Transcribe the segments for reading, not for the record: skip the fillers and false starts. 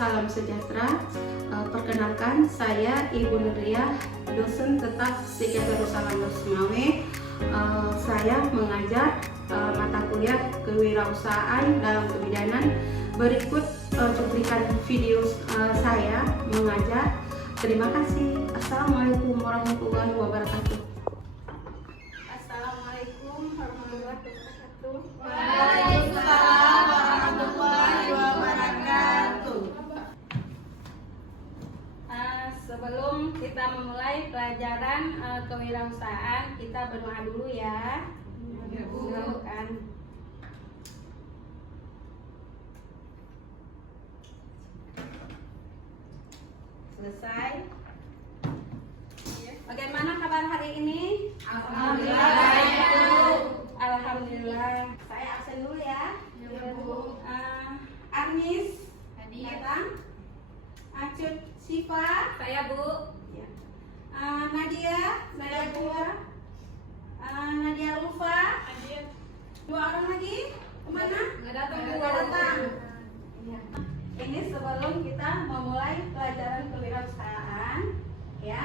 salam sejahtera. Perkenalkan, saya Ibu Nuriyah, dosen tetap Sejahtera Salam Losmawe. Saya mengajar mata kuliah kewirausahaan dalam kebidanan. Berikut cuplikan video saya mengajar. Terima kasih. Assalamualaikum warahmatullahi wabarakatuh. Assalamualaikum warahmatullahi wabarakatuh. Waalaikumsalam warahmatullahi wabarakatuh. Sebelum kita memulai pelajaran kewirausahaan, kita berdoa dulu ya. Silakan. Selesai. Bagaimana kabar hari ini? Alhamdulillah baik, Bu. Alhamdulillah. Saya absen dulu ya. Armis datang. Acut Siva, Saya, Bu. ya. Nadia, saya Bu. Nadia Lufa, dua orang lagi kemana? Nggak datang, Bu. Nggak datang. Ya. Ini sebelum kita memulai pelajaran kewirausahaan, ya,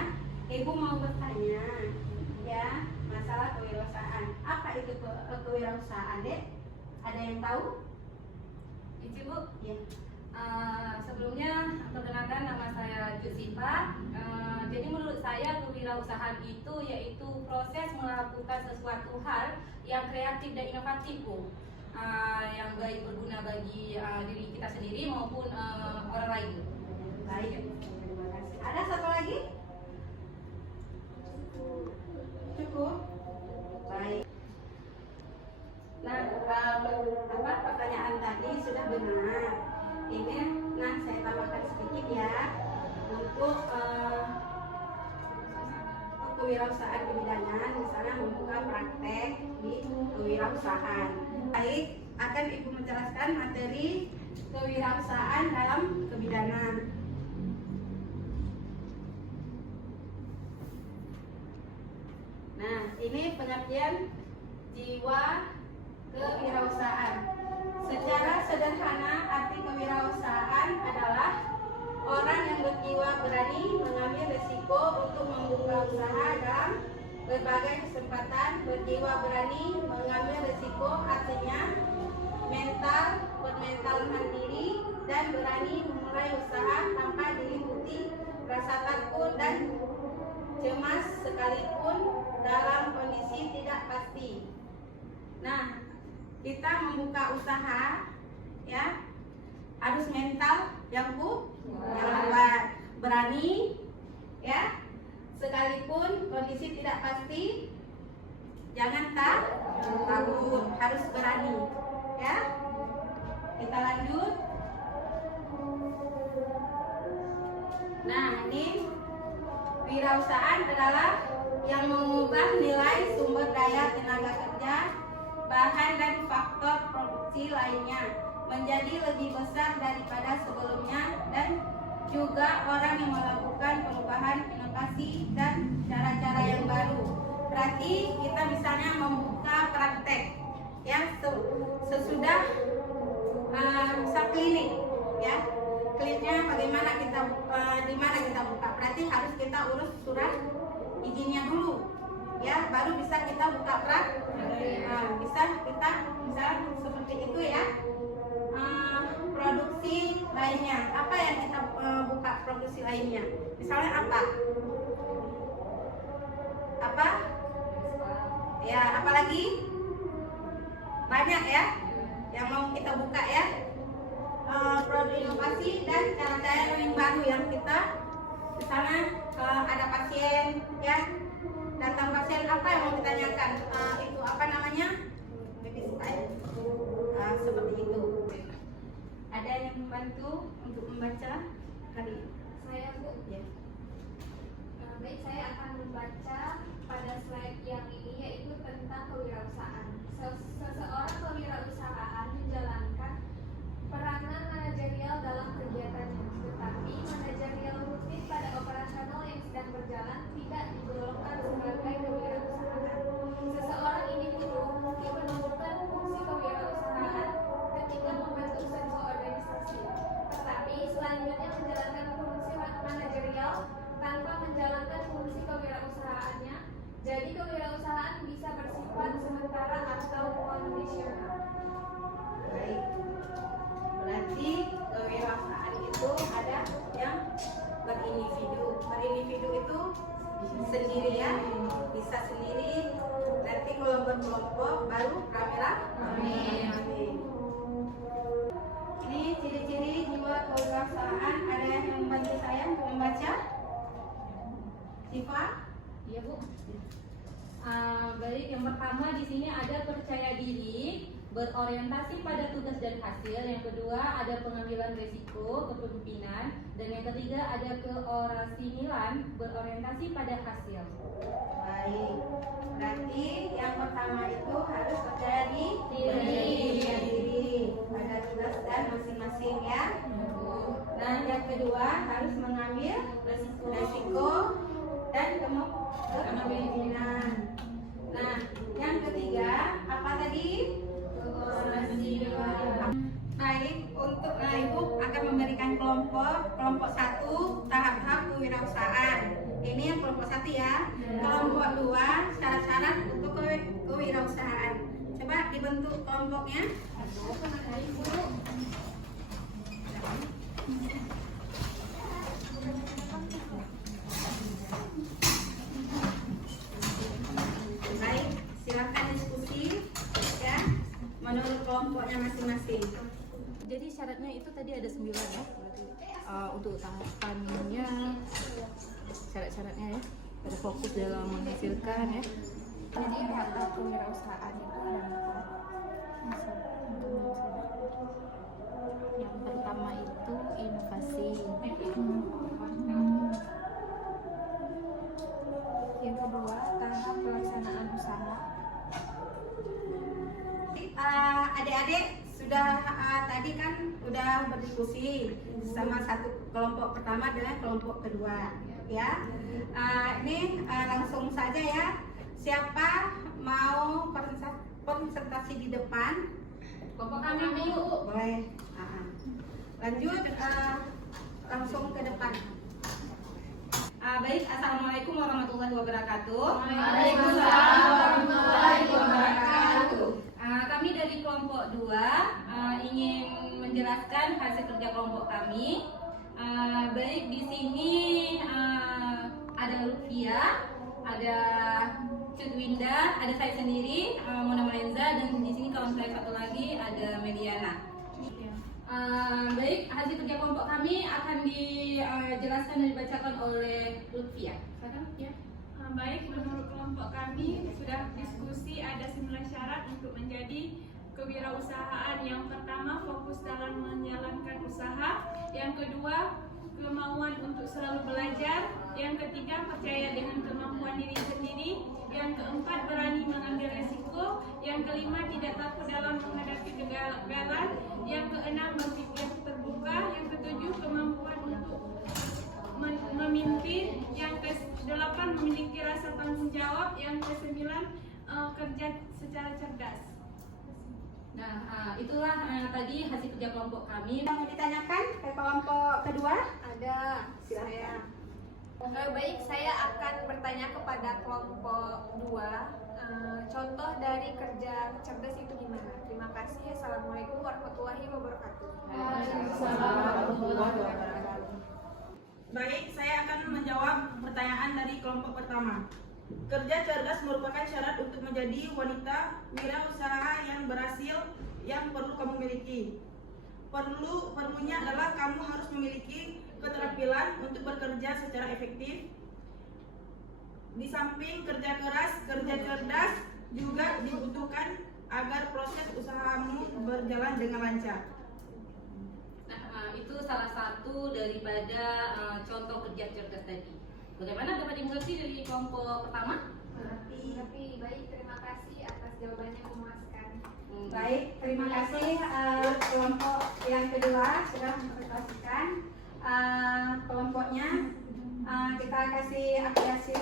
Ibu mau bertanya, ya, masalah kewirausahaan. Apa itu kewirausahaan, Dek? Ada yang tahu? Ici, Bu. Ya. Sebelumnya perkenalkan, nama saya Jusifa. Jadi menurut saya kewirausahaan itu yaitu proses melakukan sesuatu hal yang kreatif dan inovatif, Bu. Yang baik berguna bagi diri kita sendiri maupun orang lain. Baik, terima kasih. Ada satu lagi? Cukup? Baik. Nah, pertanyaan tadi sudah benar. Ini, saya tambahkan sedikit ya untuk kewirausahaan kebidanan, misalnya membuka praktek di kewirausahaan. Baik, akan Ibu menjelaskan materi kewirausahaan dalam kebidanan. Nah, ini pengertian jiwa kewirausahaan. Secara sederhana, arti kewirausahaan adalah orang yang berjiwa berani mengambil risiko untuk membuka usaha dalam berbagai kesempatan. Berjiwa berani mengambil risiko artinya bermental mandiri dan berani memulai usaha tanpa diliputi rasa takut dan cemas sekalipun dalam kondisi tidak pasti. Nah, kita membuka usaha, ya, harus mental yang kuat, berani, ya, sekalipun kondisi tidak pasti, jangan takut, harus berani, ya. Kita lanjut. Nah, ini wirausahaan adalah yang mengubah nilai sumber daya tenaga kerja, bahan dan faktor produksi lainnya menjadi lebih besar daripada sebelumnya, dan juga orang yang melakukan perubahan, inovasi dan cara-cara yang baru. Berarti kita misalnya membuka praktek, ya, sesudah klinik, ya, kliniknya bagaimana kita di mana kita buka, berarti harus kita urus surat izinnya dulu, ya, baru bisa kita buka praktek. Bisa kita misalnya seperti itu ya. Produksi lainnya, apa yang kita buka produksi lainnya, misalnya apa ya, apalagi banyak ya yang mau kita buka ya. Produk inovasi dan cara-cara yang baru yang kita misalnya ada pasien, ya, datang pasien, apa yang mau ditanyakan, itu apa namanya, seperti itu. Ada yang membantu untuk membaca kali? Saya, Bu. Ya. Baik, saya akan membaca pada slide yang ini, yaitu tentang kewirausahaan. Seseorang kewirausahaan menjalankan peranan manajerial dalam kegiatannya, tetapi manajerial rutin pada operasional yang sedang berjalan tidak digolongkan sebagai kewirausahaan. Seseorang individu mungkin menemukan fungsi kewirausahaan ketika membentuk sebuah organisasi, tetapi selanjutnya individu itu sendiri ya, bisa sendiri. Nanti kalau berkelompok baru rame-rame. Ini ciri-ciri jiwa kewirausahaan. Ada yang membantu saya untuk membaca? Siva? Iya Bu. Baik, yang pertama di sini ada percaya diri, berorientasi pada tugas dan hasil. Yang kedua ada pengambilan risiko, kepemimpinan. Dan yang ketiga ada keorasilan, berorientasi pada hasil. Baik. Berarti yang pertama itu harus percaya diri pada tugas dan masing-masing ya. Nah, yang kedua harus mengambil resiko dan kepemimpinan. Nah, yang ketiga apa tadi? Baik, untuk Ibu akan memberikan kelompok 1 tahap-tahap kewirausahaan. Ini yang kelompok 1 ya. Kelompok 2 syarat-syarat untuk kewirausahaan. Coba dibentuk kelompoknya. Baik, silakan diskusi ya menurut kelompoknya masing-masing. Jadi syaratnya itu tadi ada 9 ya, berarti untuk tahapannya syarat-syaratnya ya, ada fokus dalam menghasilkan ya. Jadi tahap kewirausahaan itu ada 4. Yang pertama itu inovasi. Yang kedua tahap pelaksanaan usaha. Adik-adik sudah tadi kan udah berdiskusi sama satu kelompok pertama dengan kelompok kedua ya. Ini langsung saja ya. Siapa mau presentasi di depan? Kelompok kami Bu. Boleh. Lanjut langsung ke depan. Baik, assalamualaikum warahmatullahi wabarakatuh. Waalaikumsalam warahmatullahi wabarakatuh. Kami dari kelompok 2 ingin menjelaskan hasil kerja kelompok kami. Baik, di sini ada Lutfia, ada Cudwinda, ada saya sendiri, Mona Malenza, dan di sini kawan saya satu lagi ada Mediana. Baik, hasil kerja kelompok kami akan dijelaskan dan dibacakan oleh Lutfia. Silakan ya. Baik, menurut kelompok kami sudah diskusi ada 9 syarat untuk menjadi kewirausahaan. Yang pertama, fokus dalam menjalankan usaha. Yang kedua, kemauan untuk selalu belajar. Yang ketiga, percaya dengan kemampuan diri sendiri. Yang keempat, berani mengambil resiko. Yang kelima, tidak takut dalam menghadapi kegagalan. Yang keenam, berpikir terbuka. Yang ketujuh, kemampuan untuk memimpin. Yang ke-8, memiliki rasa tanggung jawab. Yang ke-9, kerja secara cerdas. Nah, itulah tadi hasil kerja kelompok kami. Yang mau ditanyakan ke kelompok kedua? Ada saya. Baik, saya akan bertanya kepada kelompok 2. Contoh dari kerja cerdas itu gimana? Terima kasih. Assalamualaikum warahmatullahi wabarakatuh. Waalaikumsalam warahmatullahi wabarakatuh. Baik, saya akan menjawab pertanyaan dari kelompok pertama. Kerja cerdas merupakan syarat untuk menjadi wanita wirausaha yang berhasil yang perlu kamu miliki. Perlunya adalah kamu harus memiliki keterampilan untuk bekerja secara efektif. Di samping kerja keras, kerja cerdas juga dibutuhkan agar proses usahamu berjalan dengan lancar. Nah, itu salah satu daripada contoh kerja cerdas tadi. Bagaimana dapat dimengerti dari kelompok pertama? Tapi baik, terima kasih atas jawabannya memuaskan. Baik, terima kasih kelompok yang kedua sudah mempresentasikan kelompoknya. Kita kasih apresiasi.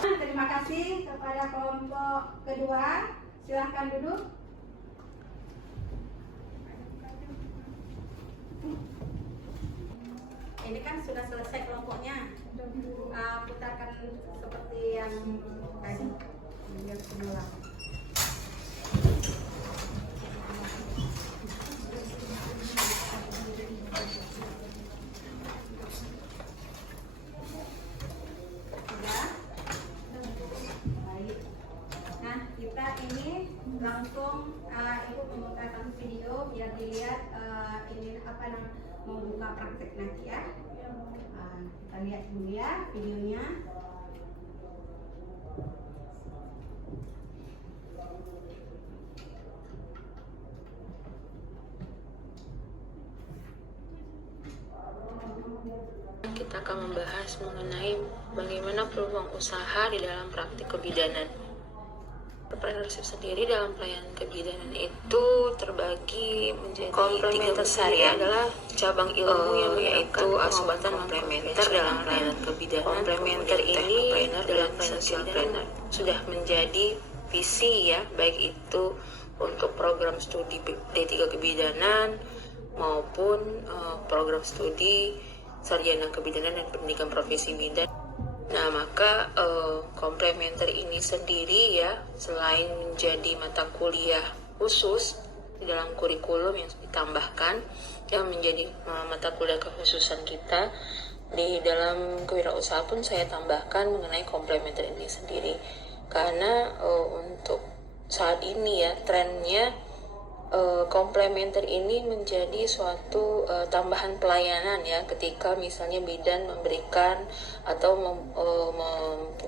Terima kasih kepada kelompok kedua. Silahkan duduk. Ini kan sudah selesai kelompoknya. Putarkan seperti yang tadi, yang semula. dilihat ini apa namanya mau buka praktek nanti ya. Kita lihat dulu ya videonya. Kita akan membahas mengenai bagaimana peluang usaha di dalam praktik kebidanan. Entrepreneurship sendiri dalam pelayanan kebidanan itu terbagi menjadi tiga besar ya, adalah cabang ilmu yang yaitu asbatan komplementer dalam pelayanan kebidanan. Komplementer ini dalam social planner sudah menjadi visi ya, baik itu untuk program studi D3 kebidanan maupun program studi sarjana kebidanan dan pendidikan profesi bidan. Nah, maka komplementer ini sendiri ya, selain menjadi mata kuliah khusus di dalam kurikulum yang ditambahkan, yang menjadi mata kuliah kekhususan kita, di dalam kewirausahaan pun saya tambahkan mengenai komplementer ini sendiri. Karena untuk saat ini ya, trennya komplementer ini menjadi suatu tambahan pelayanan ya, ketika misalnya bidan memberikan atau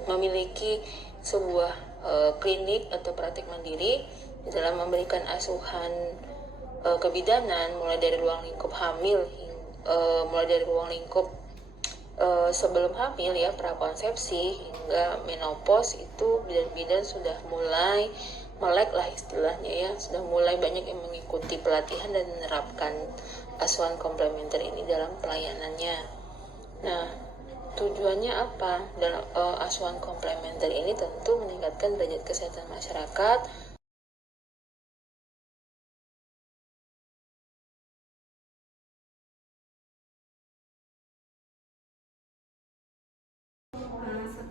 memiliki sebuah klinik atau praktik mandiri di dalam memberikan asuhan kebidanan, mulai dari ruang lingkup hamil, mulai dari ruang lingkup sebelum hamil ya, prakonsepsi hingga menopause, itu bidan-bidan sudah mulai melek lah istilahnya ya, sudah mulai banyak yang mengikuti pelatihan dan menerapkan asuhan komplementer ini dalam pelayanannya. Nah, tujuannya apa? Dalam asuhan komplementer ini tentu meningkatkan derajat kesehatan masyarakat,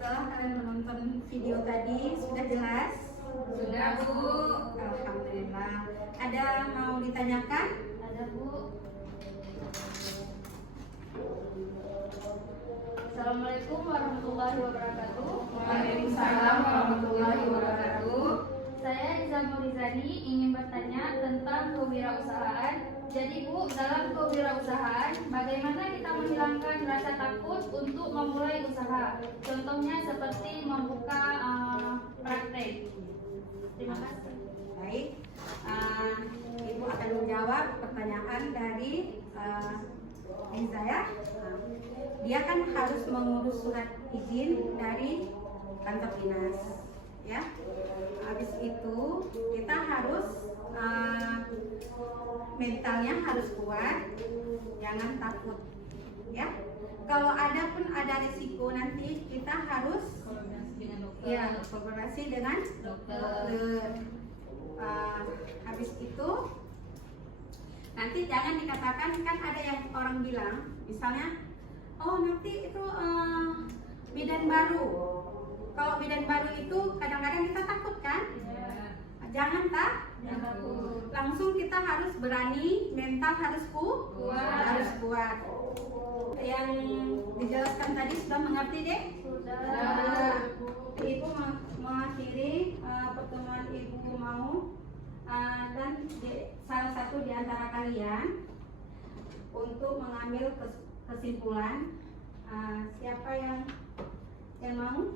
Setelah kalian menonton video tadi, sudah jelas? Sudah, Bu. Alhamdulillah. Ada mau ditanyakan? Ada, Bu. Assalamualaikum warahmatullahi wabarakatuh. Waalaikumsalam warahmatullahi wabarakatuh. Saya Iza Murizani ingin bertanya tentang kewirausahaan. Jadi Bu, dalam kewirausahaan, bagaimana kita menghilangkan rasa takut untuk memulai usaha? Contohnya seperti membuka praktek. Terima kasih. Baik, Ibu akan menjawab pertanyaan dari Iza ya. Dia kan harus mengurus surat izin dari kantor dinas ya. Habis itu kita harus mentalnya harus kuat, jangan takut ya. Kalau ada pun ada risiko, nanti kita harus koordinasi dengan dokter. Habis itu nanti jangan dikatakan, kan ada yang orang bilang misalnya, oh nanti itu bidan baru. Kalau bidan baru itu kadang-kadang kita takut kan? Jangan takut. Langsung kita harus berani, mental harus kuat. Yang dijelaskan tadi sudah mengerti deh? Sudah. Ibu mengakhiri pertemuan Ibu mau dan salah satu di antara kalian untuk mengambil kesimpulan. Siapa yang mau?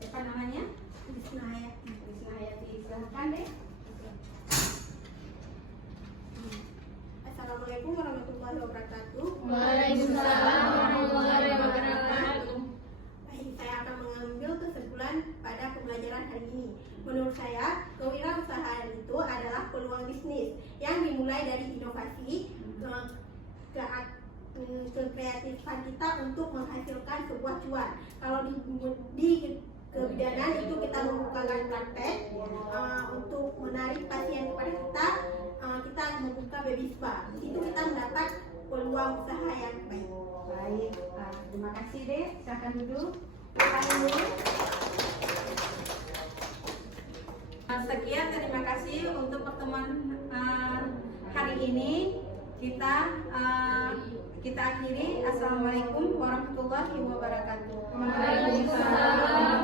Siapa namanya? Wisnahayati, silahkan deh. Assalamualaikum warahmatullahi wabarakatuh. Waalaikumsalam warahmatullahi wabarakatuh. Baik, saya akan mengambil kesimpulan pada pembelajaran hari ini. Menurut saya, kewirausahaan itu adalah peluang bisnis yang dimulai dari inovasi kekreatifan kita untuk menghasilkan sebuah cuan. Kalau di kebidanan itu kita membukakan praktek untuk menarik pasien kepada kita. Kita membuka baby spa. Di situ kita mendapat peluang usaha yang baik. Baik, terima kasih deh. Silakan duduk. Silakan dulu. Sekian, terima kasih untuk pertemuan hari ini. Kita akhiri. Assalamualaikum warahmatullahi wabarakatuh. Waalaikumsalam.